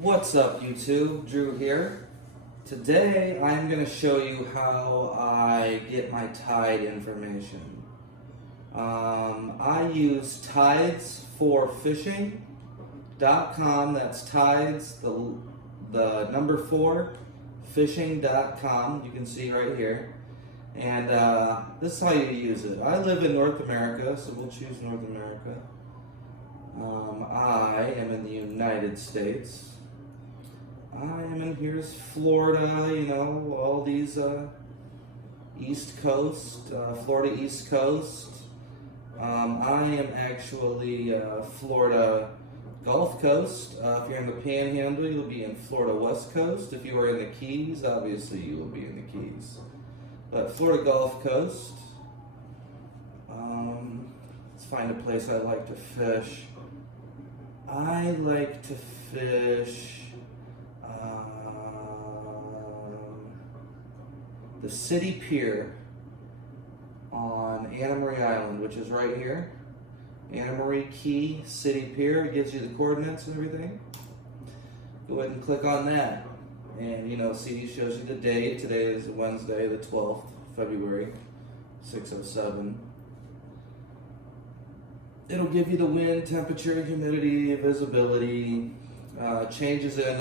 What's up, YouTube? Drew here. Today I'm going to show you how I get my tide information. I use tides4fishing.com. That's tides, the number 4, fishing.com. You can see right here. And this is how you use it. I live in North America, so we'll choose North America. I am in the United States. Here's Florida, you know, all these East Coast, Florida East Coast. I am actually Florida Gulf Coast. If you're in the Panhandle, you'll be in Florida West Coast. If you are in the Keys, obviously you will be in the Keys. But Florida Gulf Coast. Let's find a place I like to fish. I like to fish the City Pier on Anna Marie Island, which is right here. Anna Marie Key, City Pier. It gives you the coordinates and everything. Go ahead and click on that. And, you know, see, it shows you the date. Today is Wednesday, the 12th, February, 6:07. It'll give you the wind, temperature, humidity, visibility, changes in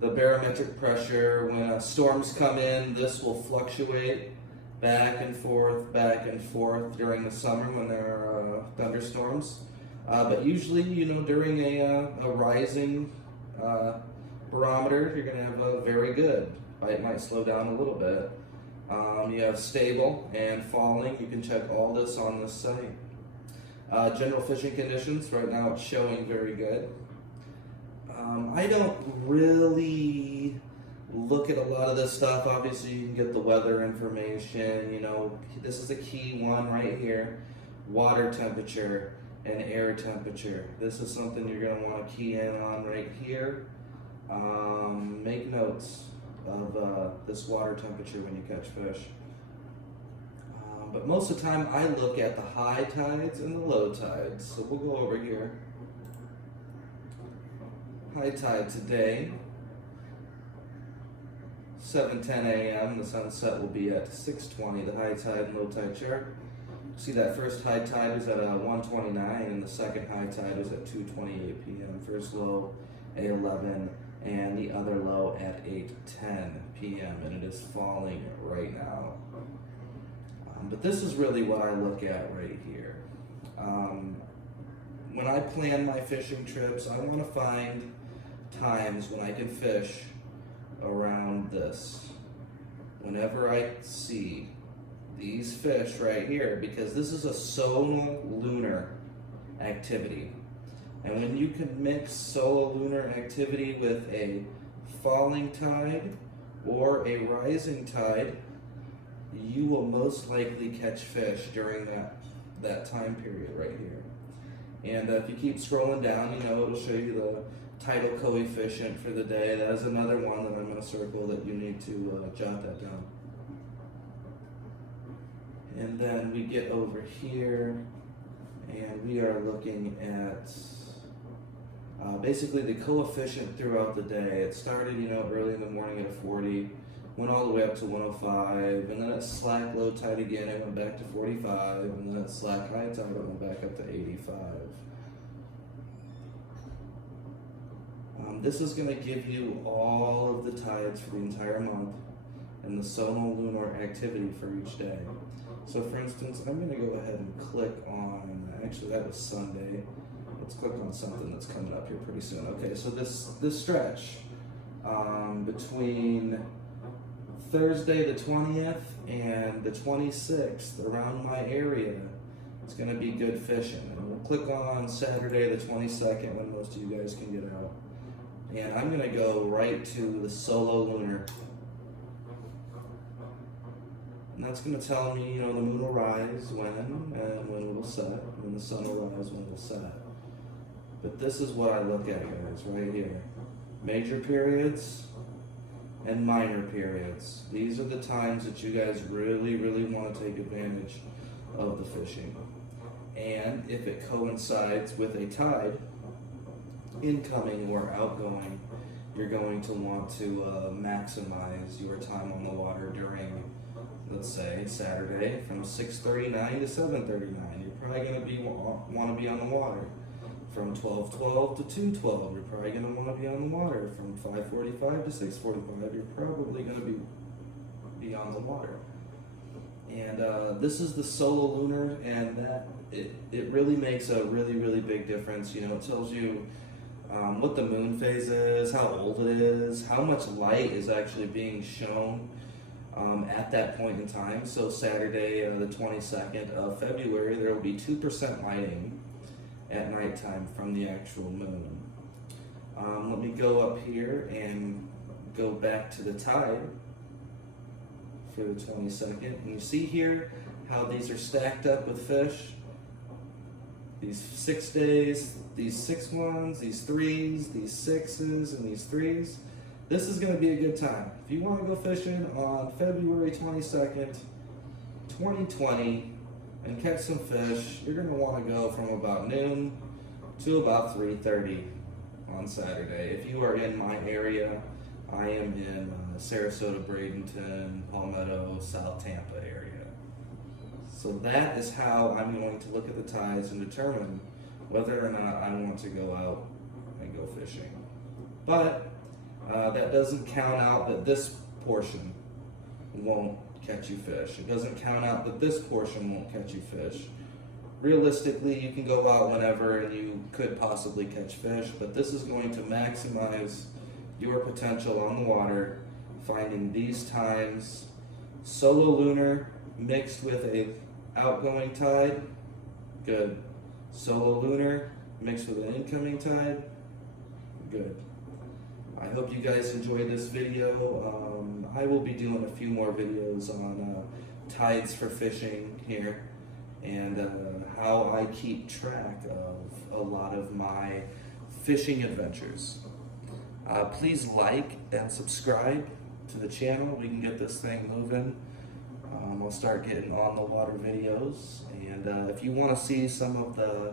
the barometric pressure. When storms come in, this will fluctuate back and forth during the summer when there are thunderstorms. But usually, you know, during a rising barometer, you're going to have a very good. It might slow down a little bit. You have stable and falling. You can check all this on this site. General fishing conditions, right now it's showing very good. I don't really look at a lot of this stuff. Obviously you can get the weather information, you know, this is a key one right here. Water temperature and air temperature. This is something you're going to want to key in on right here. Make notes of this water temperature when you catch fish. But most of the time I look at the high tides and the low tides. So we'll go over here. High tide today, 7:10 a.m. The sunset will be at 6:20. The high tide and low tide chart. See that first high tide was at 1:29 and the second high tide was at 2:28 p.m. First low at 11 and the other low at 8:10 p.m. and it is falling right now. But this is really what I look at right here. When I plan my fishing trips, I want to find times when I can fish around this. Whenever I see these fish right here, because this is a solunar activity. And when you can mix solunar activity with a falling tide or a rising tide, you will most likely catch fish during that time period right here. And if you keep scrolling down, you know, it'll show you the tidal coefficient for the day. That is another one that I'm going to circle that you need to jot that down. And then we get over here and we are looking at basically the coefficient throughout the day. It started, you know, early in the morning at a 40. Went all the way up to 105, and then it slack low tide again, it went back to 45, and then it slack high tide, it went back up to 85. This is going to give you all of the tides for the entire month and the lunar activity for each day. So for instance, I'm going to go ahead and click on, actually that was Sunday, let's click on something that's coming up here pretty soon. Okay, so this stretch between Thursday the 20th and the 26th around my area, it's going to be good fishing. And we'll click on Saturday the 22nd when most of you guys can get out. And I'm going to go right to the lunar. And that's going to tell me, you know, the moon will rise when and when it will set, when the sun will rise, when it will set. But this is what I look at, guys, right here. Major periods and minor periods. These are the times that you guys really, really want to take advantage of the fishing. And if it coincides with a tide, incoming or outgoing, you're going to want to maximize your time on the water during, let's say, Saturday from 6:39 to 7:39. You're probably going to want to be on the water. From 12:12 to 2:12, you're probably going to want to be on the water. From 5:45 to 6:45, you're probably going to be on the water. And this is the Solo Lunar, and that it really makes a really big difference. You know, it tells you what the moon phase is, how old it is, how much light is actually being shown at that point in time. So Saturday, the 22nd of February, there will be 2% lighting at nighttime from the actual moon. Let me go up here and go back to the tide for the 22nd. And you see here how these are stacked up with fish. These 6 days, these 6 ones, these 3s, these 6s, and these 3s. This is going to be a good time. If you want to go fishing on February 22nd, 2020, and catch some fish, you're going to want to go from about noon to about 3:30 on Saturday. If you are in my area, I am in Sarasota, Bradenton, Palmetto, South Tampa area. So that is how I'm going to look at the tides and determine whether or not I want to go out and go fishing. But that doesn't count out that this portion won't catch you fish. It doesn't count out that this portion won't catch you fish. Realistically, you can go out whenever and you could possibly catch fish, but this is going to maximize your potential on the water, finding these times. Solo Lunar mixed with a outgoing tide, good. Solo Lunar mixed with an incoming tide, good. I hope you guys enjoyed this video. I will be doing a few more videos on tides for fishing here and how I keep track of a lot of my fishing adventures. Please like and subscribe to the channel. We can get this thing moving. I'll start getting on the water videos, and if you want to see some of the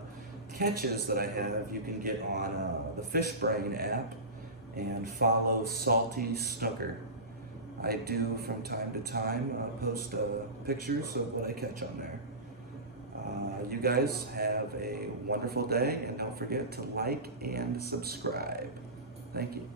catches that I have, you can get on the FishBrain app and follow Salty Snooker. I do from time to time post pictures of what I catch on there. You guys have a wonderful day, and don't forget to like and subscribe. Thank you.